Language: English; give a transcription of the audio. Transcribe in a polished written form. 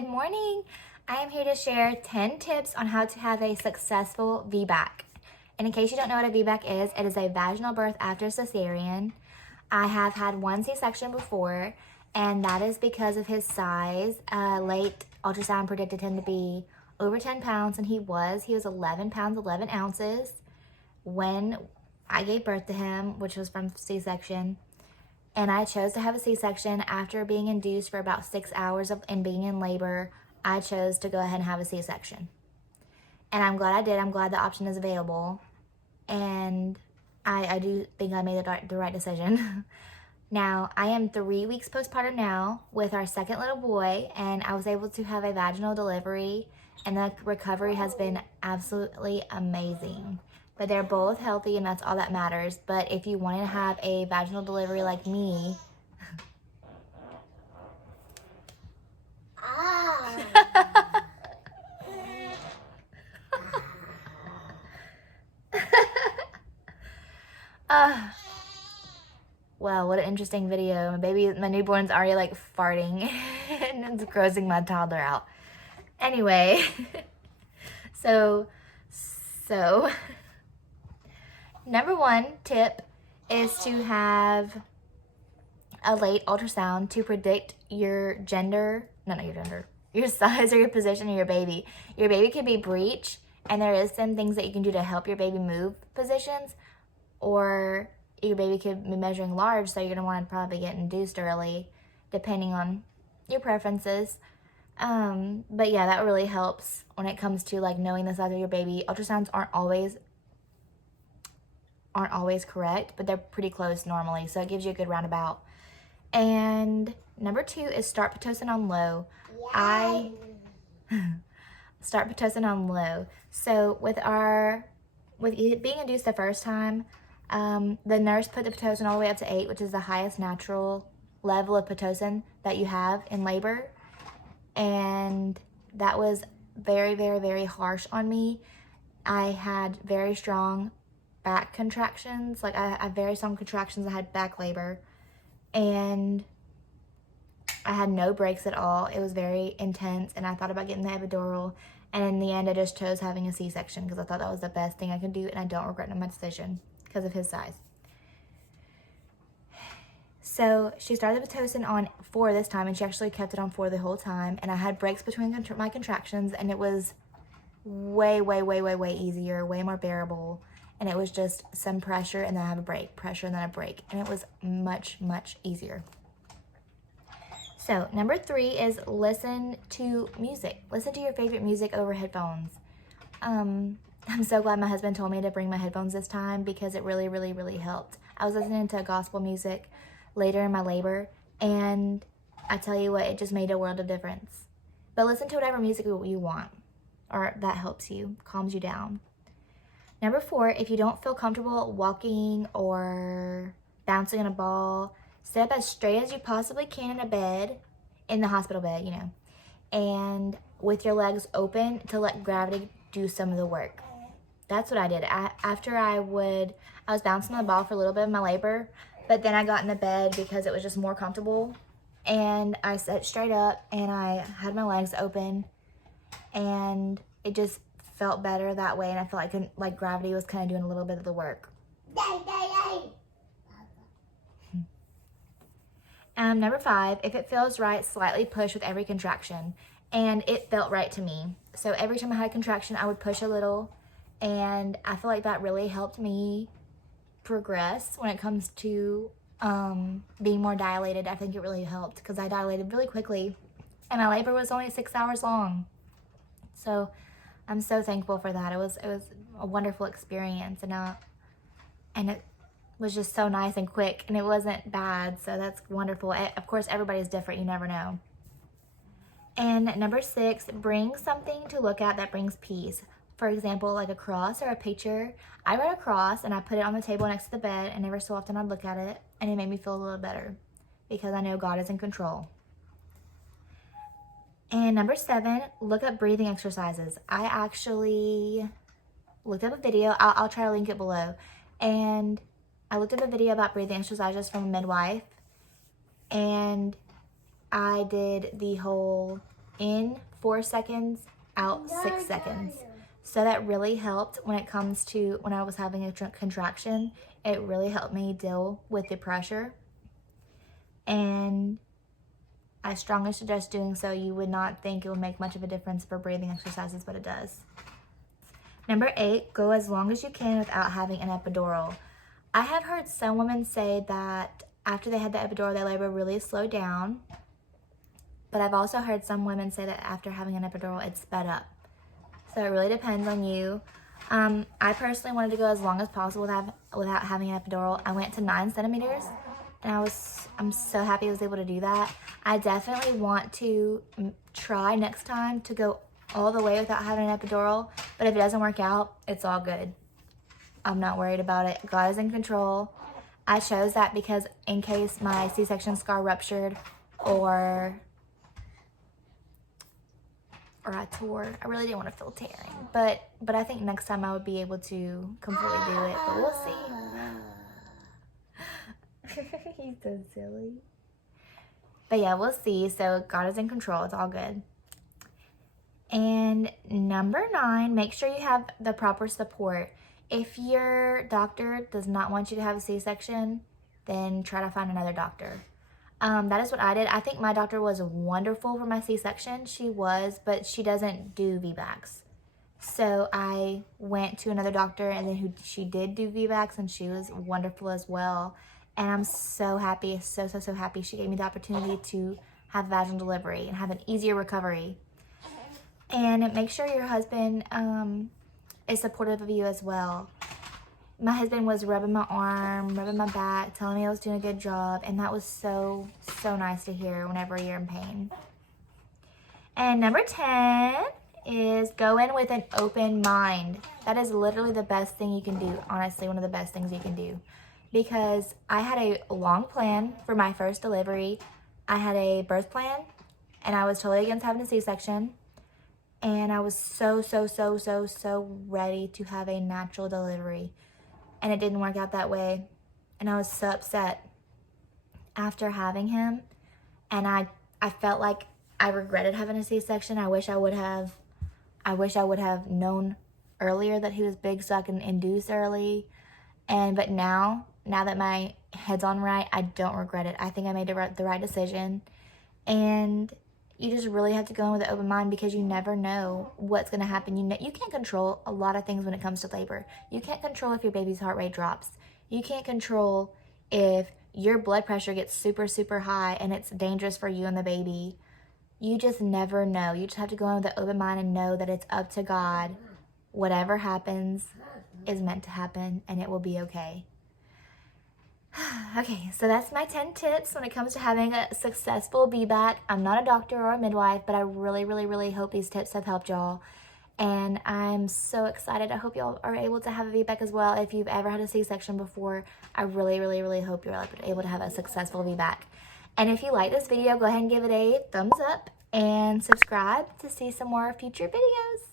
Good morning. I am here to share 10 tips on how to have a successful VBAC. And in case you don't know what a VBAC is, it is a vaginal birth after cesarean. I have had one C-section before, and that is because of his size. Late ultrasound predicted him to be over 10 pounds, and he was. He was 11 pounds, 11 ounces when I gave birth to him, which was from C-section. And I chose to have a C-section after being induced for about 6 hours and being in labor. I chose to go ahead and have a C-section. And I'm glad I did. I'm glad the option is available. And I do think I made the right decision. Now, I am 3 weeks postpartum now with our second little boy, and I was able to have a vaginal delivery, and the recovery has been absolutely amazing. But they're both healthy, and that's all that matters. But if you want to have a vaginal delivery like me, well, what an interesting video. My newborn's already like farting and it's grossing my toddler out. Anyway, so number one tip is to have a late ultrasound to predict your your size or your position of your baby. Your baby could be breech, and there is some things that you can do to help your baby move positions, or your baby could be measuring large, so you're gonna want to probably get induced early, depending on your preferences. But yeah, that really helps when it comes to like knowing the size of your baby. Ultrasounds aren't always correct, but they're pretty close normally, so it gives you a good roundabout. And number two is start Pitocin on low. I start Pitocin on low. So with being induced the first time, the nurse put the Pitocin all the way up to 8, which is the highest natural level of Pitocin that you have in labor. And that was very, very, very harsh on me. I had very strong back contractions. Like I had very strong contractions. I had back labor, and I had no breaks at all. It was very intense, and I thought about getting the epidural, and in the end I just chose having a C-section because I thought that was the best thing I could do, and I don't regret my decision because of his size. So she started the Pitocin on 4 this time, and she actually kept it on 4 the whole time, and I had breaks between my contractions, and it was way, way, way, way, way easier, way more bearable. And it was just some pressure, and then I have a break, pressure, and then a break. And it was much, much easier. So number 3 is listen to music. Listen to your favorite music over headphones. I'm so glad my husband told me to bring my headphones this time because it really, really, really helped. I was listening to gospel music later in my labor, and I tell you what, it just made a world of difference. But listen to whatever music you want, or that helps you, calms you down. Number 4, if you don't feel comfortable walking or bouncing on a ball, sit up as straight as you possibly can in a bed, in the hospital bed, you know, and with your legs open to let gravity do some of the work. That's what I did. After I was bouncing on the ball for a little bit of my labor, but then I got in the bed because it was just more comfortable, and I sat straight up and I had my legs open, and it just felt better that way, and I felt like gravity was kind of doing a little bit of the work. Number 5, if it feels right, slightly push with every contraction, and it felt right to me. So every time I had a contraction, I would push a little, and I feel like that really helped me progress when it comes to being more dilated. I think it really helped because I dilated really quickly, and my labor was only 6 hours long. So I'm so thankful for that. It was a wonderful experience, and it was just so nice and quick, and it wasn't bad, so that's wonderful. Of course, everybody's different. You never know. And number 6, bring something to look at that brings peace. For example, like a cross or a picture. I wrote a cross, and I put it on the table next to the bed, and every so often I'd look at it, and it made me feel a little better because I know God is in control. And number 7, look up breathing exercises. I actually looked up a video. I'll try to link it below. And I looked up a video about breathing exercises from a midwife, and I did the whole in 4 seconds, out 6 seconds. So that really helped when it comes to when I was having a contraction. It really helped me deal with the pressure. And I strongly suggest doing so. You would not think it would make much of a difference for breathing exercises, but it does. Number 8, go as long as you can without having an epidural. I have heard some women say that after they had the epidural, their labor really slowed down. But I've also heard some women say that after having an epidural, it sped up. So it really depends on you. I personally wanted to go as long as possible without having an epidural. I went to 9 centimeters, and I'm so happy I was able to do that. I definitely want to try next time to go all the way without having an epidural, but if it doesn't work out, it's all good. I'm not worried about it. God is in control. I chose that because in case my C-section scar ruptured or I tore, I really didn't want to feel tearing. But I think next time I would be able to completely do it, but we'll see. He's so silly. But yeah, we'll see. So God is in control. It's all good. And number 9, make sure you have the proper support. If your doctor does not want you to have a C-section, then try to find another doctor. That is what I did. I think my doctor was wonderful for my C-section. She was, but she doesn't do VBACs. So I went to another doctor, and then she did do VBACs, and she was wonderful as well. And I'm so happy, so happy she gave me the opportunity to have vaginal delivery and have an easier recovery. And make sure your husband is supportive of you as well. My husband was rubbing my arm, rubbing my back, telling me I was doing a good job, and that was so nice to hear whenever you're in pain. And number 10 is go in with an open mind. That is literally the best thing you can do, honestly, one of the best things you can do. Because I had a long plan for my first delivery. I had a birth plan, and I was totally against having a C-section. And I was so ready to have a natural delivery. And it didn't work out that way. And I was so upset after having him. And I felt like I regretted having a C-section. I wish I would have known earlier that he was big so I can induce early. But now that my head's on right, I don't regret it. I think I made the right decision. And you just really have to go in with an open mind because you never know what's going to happen. You can't control a lot of things when it comes to labor. You can't control if your baby's heart rate drops. You can't control if your blood pressure gets super high and it's dangerous for you and the baby. You just never know. You just have to go in with an open mind and know that it's up to God. Whatever happens is meant to happen, and it will be okay. Okay, so that's my 10 tips when it comes to having a successful VBAC. I'm not a doctor or a midwife, but I really hope these tips have helped y'all. And I'm so excited. I hope y'all are able to have a VBAC as well. If you've ever had a C-section before, I really hope you're able to have a successful VBAC. And if you like this video, go ahead and give it a thumbs up and subscribe to see some more future videos.